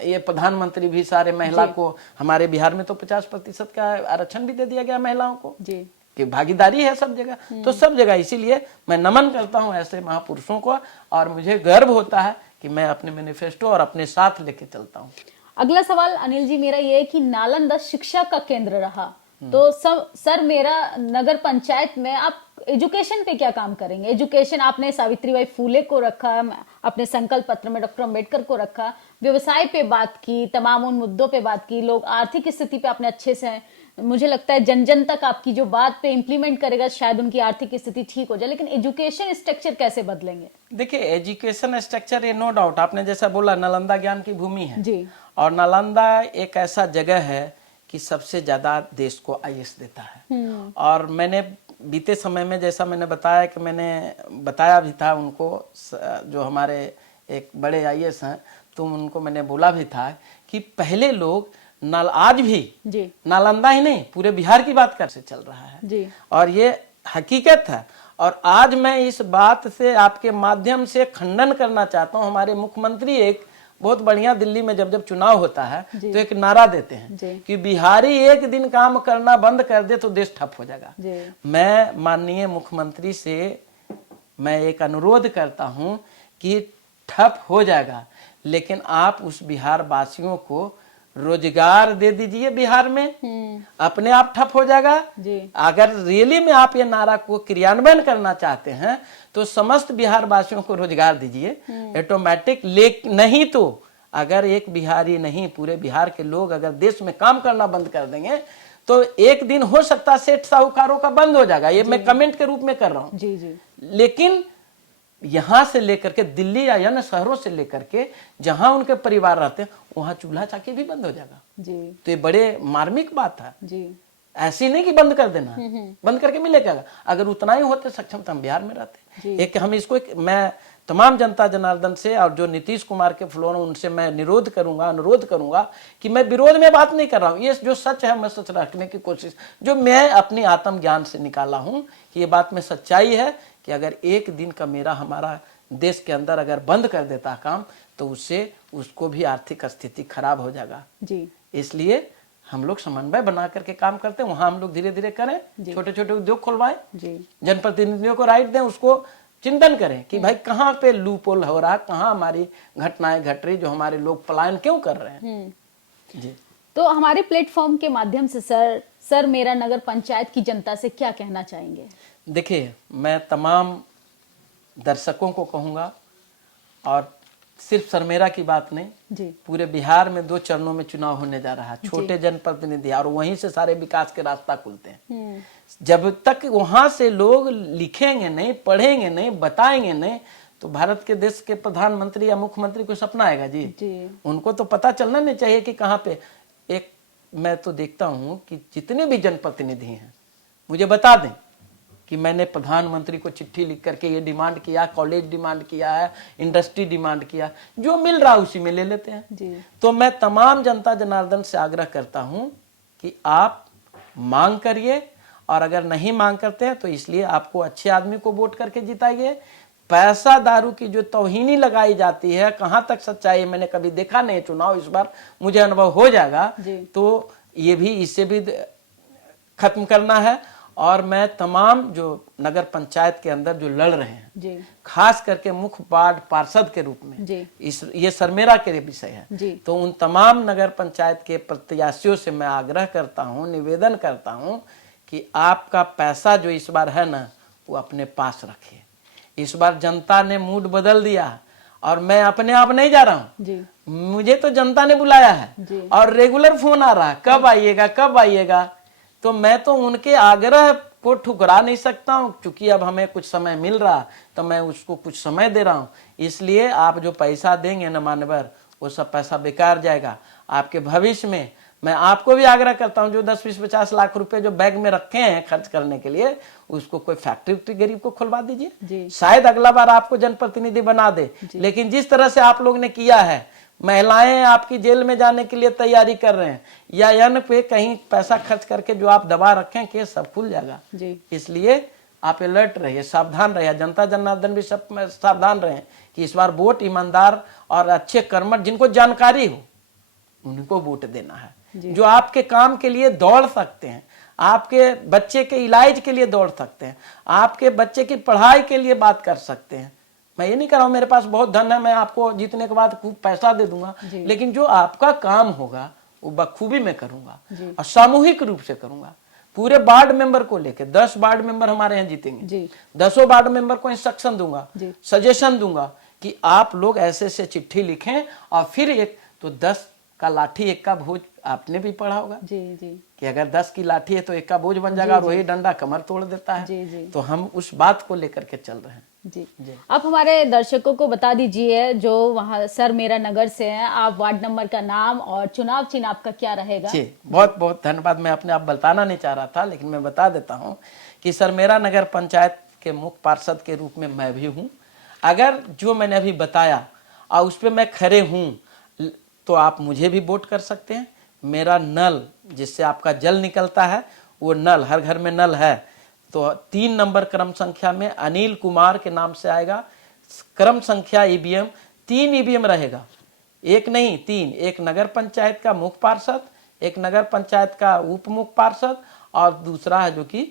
ये प्रधानमंत्री भी सारे महिला को, हमारे बिहार में तो 50% का आरक्षण भी दे दिया गया महिलाओं को, कि भागीदारी है सब जगह। तो सब जगह इसीलिए मैं नमन करता हूं ऐसे महापुरुषों को, और मुझे गर्व होता है कि मैं अपने मैनिफेस्टो और अपने साथ लेके चलता हूँ। अगला सवाल अनिल जी मेरा ये है कि नालंदा शिक्षा का केंद्र रहा, तो सर मेरा नगर पंचायत में आप एजुकेशन पे क्या काम करेंगे? एजुकेशन आपने सावित्रीबाई फुले को रखा, अपने संकल्प पत्र में डॉक्टर अंबेडकर को रखा, व्यवसाय पे बात की, तमाम उन मुद्दों पे बात की, लोग आर्थिक स्थिति पे आपने अच्छे से, मुझे लगता है जन जन तक आपकी जो बात पे इम्प्लीमेंट करेगा शायद उनकी आर्थिक स्थिति ठीक हो जाए। लेकिन एजुकेशन स्ट्रक्चर कैसे बदलेंगे? देखिए एजुकेशन स्ट्रक्चर ये नो डाउट, आपने जैसा बोला नालंदा ज्ञान की भूमि है जी, और नालंदा एक ऐसा जगह है कि सबसे ज्यादा देश को आईएएस देता है। और मैंने बीते समय में, जैसा मैंने बताया कि मैंने बताया भी था उनको, जो हमारे एक बड़े आईएएस हैं, तो उनको मैंने बोला भी था कि पहले लोग आज भी जी नालंदा ही नहीं पूरे बिहार की बात कर से चल रहा है जी और ये हकीकत है। और आज मैं इस बात से आपके माध्यम से खंडन करना चाहता हूँ। हमारे मुख्यमंत्री एक बहुत बढ़िया दिल्ली में जब चुनाव होता है तो एक नारा देते हैं कि बिहारी एक दिन काम करना बंद कर दे तो देश ठप हो जाएगा। मैं माननीय मुख्यमंत्री से मैं एक अनुरोध करता हूं कि ठप हो जाएगा, लेकिन आप उस बिहार वासियों को रोजगार दे दीजिए। बिहार में अपने आप ठप हो जाएगा। अगर रियली में आप ये नारा को क्रियान्वयन करना चाहते हैं तो समस्त बिहार वासियों को रोजगार दीजिए ऑटोमेटिक। नहीं तो अगर एक बिहारी नहीं पूरे बिहार के लोग अगर देश में काम करना बंद कर देंगे तो एक दिन हो सकता है सेठ साहूकारों का बंद हो जाएगा। ये मैं कमेंट के रूप में कर रहा हूँ। लेकिन यहां से लेकर के दिल्ली या अन्य शहरों से लेकर के जहां उनके परिवार रहते हैं वहां चूल्हा चाकी भी बंद हो जाएगा। तो ये बड़े मार्मिक बात है। ऐसी नहीं कि बंद कर देना, बंद करके मिलेगा। अगर उतना ही होते सक्षम तो हम बिहार में रहते। एक हम इसको मैं तमाम जनता जनार्दन से और जो नीतीश कुमार के फ्लोर उनसे मैं अनुरोध करूंगा कि मैं विरोध में बात नहीं कर रहा हूं। ये जो सच है मैं सच रखने की कोशिश, जो मैं अपनी आत्मज्ञान से निकाला हूं कि ये बात में सच्चाई है कि अगर एक दिन का हमारा देश के अंदर अगर बंद कर देता काम तो उससे उसको भी आर्थिक स्थिति खराब हो जाएगा। इसलिए हम लोग समन्वय बना करके काम करते हैं। वहां हम लोग धीरे धीरे करें, छोटे छोटे उद्योग खुलवाएं, जनप्रतिनिधियों को राइट दें, उसको चिंतन करें कि भाई कहाँ पे लूपोल हो रहा है, कहाँ हमारी घटनाएं घट रही, जो हमारे लोग पलायन क्यों कर रहे हैं। जी तो हमारे प्लेटफॉर्म के माध्यम से सर मेरा नगर पंचायत की जनता से क्या कहना चाहेंगे? देखिए, मैं तमाम दर्शकों को कहूंगा और सिर्फ सरमेरा की बात नहीं, पूरे बिहार में 2 चरणों में चुनाव होने जा रहा है। छोटे जनप्रतिनिधि और वहीं से सारे विकास के रास्ता खुलते हैं। जब तक वहां से लोग लिखेंगे नहीं, पढ़ेंगे नहीं, बताएंगे नहीं तो भारत के देश के प्रधानमंत्री या मुख्यमंत्री को सपना आएगा जी। उनको तो पता चलना नहीं चाहिए कि कहाँ पे। एक मैं तो देखता हूं कि जितने भी जनप्रतिनिधि हैं मुझे बता दें कि मैंने प्रधानमंत्री को चिट्ठी लिख करके ये डिमांड किया, कॉलेज डिमांड किया है, इंडस्ट्री डिमांड किया, जो मिल रहा उसी में ले लेते हैं। तो मैं तमाम जनता जनार्दन से आग्रह करता हूं कि आप मांग करिए और अगर नहीं मांग करते हैं तो इसलिए आपको अच्छे आदमी को वोट करके जिताइए। पैसा दारू की जो तौहीनी लगाई जाती है, कहां तक सच्चाई है मैंने कभी देखा नहीं। चुनाव इस बार मुझे अनुभव हो जाएगा तो ये भी इससे भी खत्म करना है। और मैं तमाम जो नगर पंचायत के अंदर जो लड़ रहे हैं, खास करके मुख्य वार्ड पार्षद के रूप में, ये सरमेरा के विषय है, तो उन तमाम नगर पंचायत के प्रत्याशियों से मैं आग्रह करता हूं, निवेदन करता हूं कि आपका पैसा जो इस बार है ना वो अपने पास रखिए। इस बार जनता ने मूड बदल दिया और मैं अपने आप नहीं जा रहा हूँ, मुझे तो जनता ने बुलाया है और रेगुलर फोन आ रहा है, कब आइएगा कब आइएगा। तो मैं तो उनके आग्रह को ठुकरा नहीं सकता हूँ, क्योंकि अब हमें कुछ समय मिल रहा तो मैं उसको कुछ समय दे रहा हूँ। इसलिए आप जो पैसा देंगे न मानवर, वो सब पैसा बेकार जाएगा। आपके भविष्य में मैं आपको भी आग्रह करता हूं, जो 10, 20, 50 लाख रुपए जो बैग में रखे हैं खर्च करने के लिए, उसको कोई फैक्ट्री गरीब को खुलवा दीजिए। शायद अगला बार आपको जनप्रतिनिधि बना दे। लेकिन जिस तरह से आप लोग ने किया है, महिलाएं आपकी जेल में जाने के लिए तैयारी कर रहे हैं या अन्य पे कहीं पैसा खर्च करके जो आप दबा रखें, केस सब खुल जाएगा। इसलिए आप अलर्ट रहिए, सावधान रहिए। जनता जनार्दन भी सब सावधान रहे कि इस बार वोट ईमानदार और अच्छे कर्मठ जिनको जानकारी हो उनको वोट देना है, जो आपके काम के लिए दौड़ सकते हैं, आपके बच्चे के इलाज के लिए दौड़ सकते हैं, आपके बच्चे की पढ़ाई के लिए बात कर सकते हैं। मैं ये नहीं कर रहा हूं मेरे पास बहुत धन है, मैं आपको जीतने के बाद खूब पैसा दे दूंगा, लेकिन जो आपका काम होगा वो बखूबी में करूंगा और सामूहिक रूप से करूंगा। पूरे वार्ड मेंबर को लेके 10 वार्ड मेंबर हमारे यहाँ जीतेंगे, 10 वार्ड मेंबर को इंस्ट्रक्शन दूंगा, सजेशन दूंगा कि आप लोग ऐसे ऐसे चिट्ठी लिखें। और फिर एक तो 10 का लाठी 1 का भोज आपने भी पढ़ा होगा कि अगर 10 की लाठी है तो 1 का बोझ बन जाएगा और वही डंडा कमर तोड़ देता है। तो हम उस बात को लेकर के चल रहे हैं। आप हमारे दर्शकों को बता दीजिए जो वहाँ सर मेरा नगर से हैं, आप वार्ड नंबर का नाम और चुनाव चिन्ह आपका क्या रहेगा? जी बहुत बहुत धन्यवाद। मैं अपने आप बताना नहीं चाह रहा था, लेकिन मैं बता देता हूँ कि सर मेरा नगर पंचायत के मुख्य पार्षद के रूप में मैं भी हूँ। अगर जो मैंने अभी बताया और उस पर मैं खड़े हूँ तो आप मुझे भी वोट कर सकते हैं। मेरा नल जिससे आपका जल निकलता है, वो नल, हर घर में नल है, तो 3 नंबर क्रम संख्या में अनिल कुमार के नाम से आएगा। क्रम संख्या ईवीएम 3 ईवीएम रहेगा, एक नहीं 3, एक नगर पंचायत का मुख्य पार्षद, एक नगर पंचायत का उप मुख्य पार्षद, और दूसरा है जो कि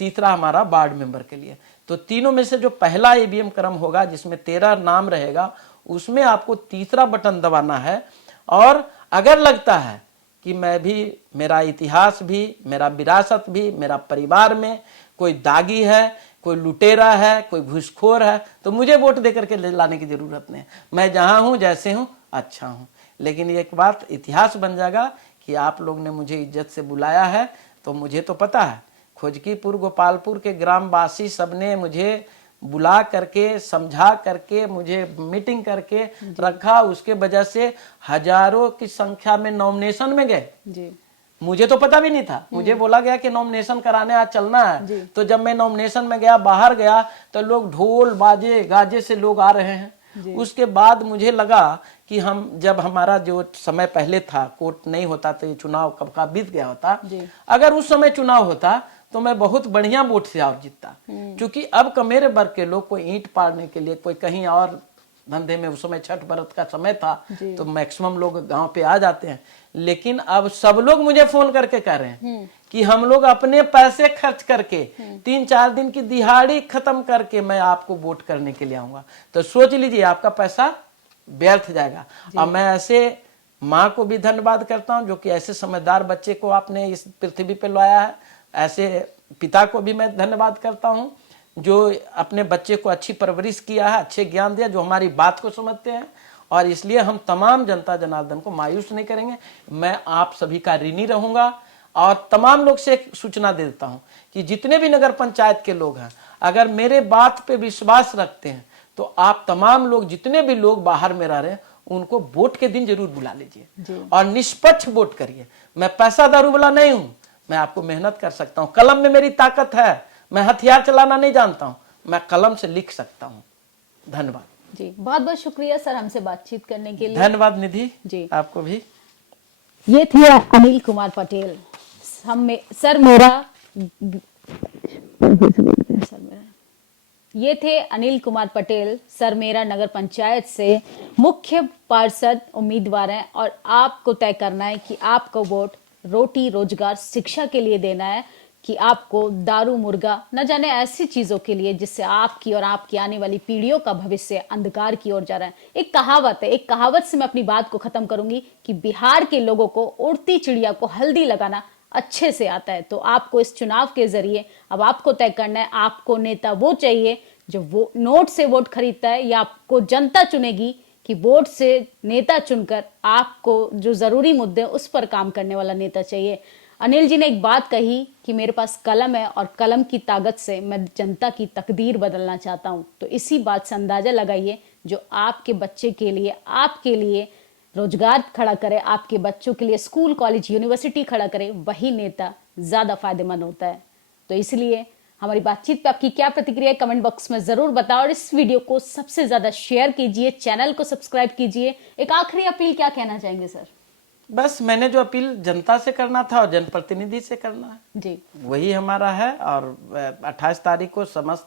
तीसरा हमारा वार्ड मेंबर के लिए। तो तीनों में से जो पहला ईवीएम क्रम होगा जिसमें 13 नाम रहेगा, उसमें आपको तीसरा बटन दबाना है। और अगर लगता है कि मैं भी, मेरा इतिहास भी, मेरा विरासत भी, मेरा परिवार में कोई दागी है, कोई लुटेरा है, कोई घूसखोर है, तो मुझे वोट देकर के ले लाने की जरूरत नहीं है। मैं जहां हूं, जैसे हूं, अच्छा हूं। लेकिन एक बात इतिहास बन जाएगा कि आप लोग ने मुझे इज्जत से बुलाया है। तो मुझे तो पता है, खोजकीपुर गोपालपुर के ग्रामवासी सबने मुझे बुला करके, समझा करके, मुझे मीटिंग करके रखा। उसके वजह से हजारों की संख्या में नॉमिनेशन में गए जी। मुझे तो पता भी नहीं था, मुझे बोला गया कि नॉमिनेशन कराने आज चलना है। तो जब मैं नॉमिनेशन में गया, बाहर गया, तो लोग ढोल बाजे गाजे से लोग आ रहे हैं। उसके बाद मुझे लगा कि हम, जब हमारा जो समय पहले था, कोर्ट नहीं होता तो ये चुनाव कब का बीत गया होता। अगर उस समय चुनाव होता तो मैं बहुत बढ़िया वोट से और जीतता। क्योंकि अब का मेरे वर्ग के लोग, कोई ईंट पाड़ने के लिए, कोई कहीं और धंधे में, उस समय छठ व्रत का समय था, तो मैक्सिमम लोग गांव पे आ जाते हैं। लेकिन अब सब लोग मुझे फोन करके कह रहे हैं कि हम लोग अपने पैसे खर्च करके 3-4 दिन की दिहाड़ी खत्म करके मैं आपको वोट करने के लिए आऊंगा। तो सोच लीजिए, आपका पैसा व्यर्थ जाएगा। अब मैं ऐसे माँ को भी धन्यवाद करता हूँ जो कि ऐसे समझदार बच्चे को आपने इस पृथ्वी पे लाया है। ऐसे पिता को भी मैं धन्यवाद करता हूँ जो अपने बच्चे को अच्छी परवरिश किया है, अच्छे ज्ञान दिया, जो हमारी बात को समझते हैं। और इसलिए हम तमाम जनता जनार्दन को मायूस नहीं करेंगे। मैं आप सभी का ऋणी रहूंगा। और तमाम लोग से एक सूचना दे देता हूं कि जितने भी नगर पंचायत के लोग हैं, अगर मेरे बात पे विश्वास रखते हैं, तो आप तमाम लोग, जितने भी लोग बाहर में रह रहे हैं, उनको वोट के दिन जरूर बुला लीजिए और निष्पक्ष वोट करिए। मैं पैसा दारू वाला नहीं हूं, मैं आपको मेहनत कर सकता हूं, कलम में मेरी ताकत है। मैं हथियार चलाना नहीं जानता हूं, मैं कलम से लिख सकता हूं। धन्यवाद जी, बहुत बहुत शुक्रिया सर हमसे बातचीत करने के लिए। धन्यवाद निधि जी, आपको भी। ये थे अनिल कुमार पटेल। ये थे अनिल कुमार पटेल, सरमेरा नगर पंचायत से मुख्य पार्षद उम्मीदवार हैं। और आपको तय करना है कि आपको वोट रोटी रोजगार शिक्षा के लिए देना है, कि आपको दारू मुर्गा न जाने ऐसी चीजों के लिए जिससे आपकी और आपकी आने वाली पीढ़ियों का भविष्य अंधकार की ओर जा रहा है। एक कहावत है, एक कहावत से मैं अपनी बात को खत्म करूंगी कि बिहार के लोगों को उड़ती चिड़िया को हल्दी लगाना अच्छे से आता है। तो आपको इस चुनाव के जरिए अब आपको तय करना है, आपको नेता वो चाहिए जो वो नोट से वोट खरीदता है, या आपको जनता चुनेगी कि वोट से नेता चुनकर आपको जो जरूरी मुद्दे उस पर काम करने वाला नेता चाहिए। अनिल जी ने एक बात कही कि मेरे पास कलम है और कलम की ताकत से मैं जनता की तकदीर बदलना चाहता हूं। तो इसी बात से अंदाजा लगाइए, जो आपके बच्चे के लिए, आपके लिए रोजगार खड़ा करे, आपके बच्चों के लिए स्कूल कॉलेज यूनिवर्सिटी खड़ा करे, वही नेता ज्यादा फायदेमंद होता है। तो इसलिए हमारी बातचीत पे आपकी क्या प्रतिक्रिया है कमेंट बॉक्स में जरूर बताओ, और इस वीडियो को सबसे ज्यादा शेयर कीजिए, चैनल को सब्सक्राइब कीजिए। एक आखिरी अपील क्या कहना चाहेंगे सर? बस मैंने जो अपील जनता से करना था और जनप्रतिनिधि से करना है जी, वही हमारा है। और 28 तारीख को समस्त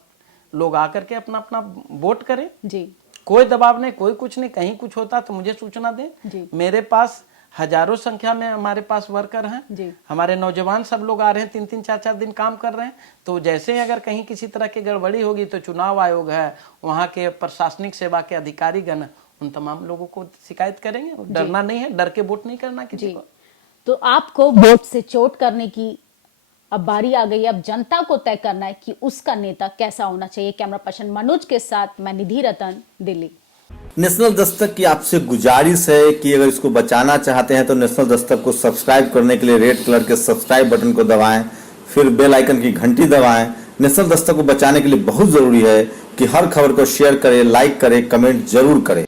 लोग आकर के अपना अपना वोट करें जी। कोई दबाव नहीं, कोई कुछ नहीं। कहीं कुछ होता तो मुझे सूचना दें जी। मेरे पास हजारों संख्या में हमारे पास वर्कर हैं जी। हमारे नौजवान सब लोग आ रहे हैं, 3-3 4-4 दिन काम कर रहे हैं। तो जैसे ही अगर कहीं किसी तरह की गड़बड़ी होगी तो चुनाव आयोग है, वहाँ के प्रशासनिक सेवा के अधिकारी गण, उन तमाम लोगों को शिकायत करेंगे। डरना नहीं है, डर के वोट नहीं करना किसी को। तो आपको वोट से चोट करने की अब बारी आ गई। अब जनता को तय करना है कि उसका नेता कैसा होना चाहिए। कैमरा पर्सन मनोज के साथ मैं निधि रतन, दिल्ली। नेशनल दस्तक की आपसे गुजारिश है कि अगर इसको बचाना चाहते हैं तो नेशनल दस्तक को सब्सक्राइब करने के लिए रेड कलर के सब्सक्राइब बटन को दबाएं, फिर बेल आइकन की घंटी दबाएं। नेशनल दस्तक को बचाने के लिए बहुत जरूरी है कि हर खबर को शेयर करें, लाइक करें, कमेंट जरूर करें।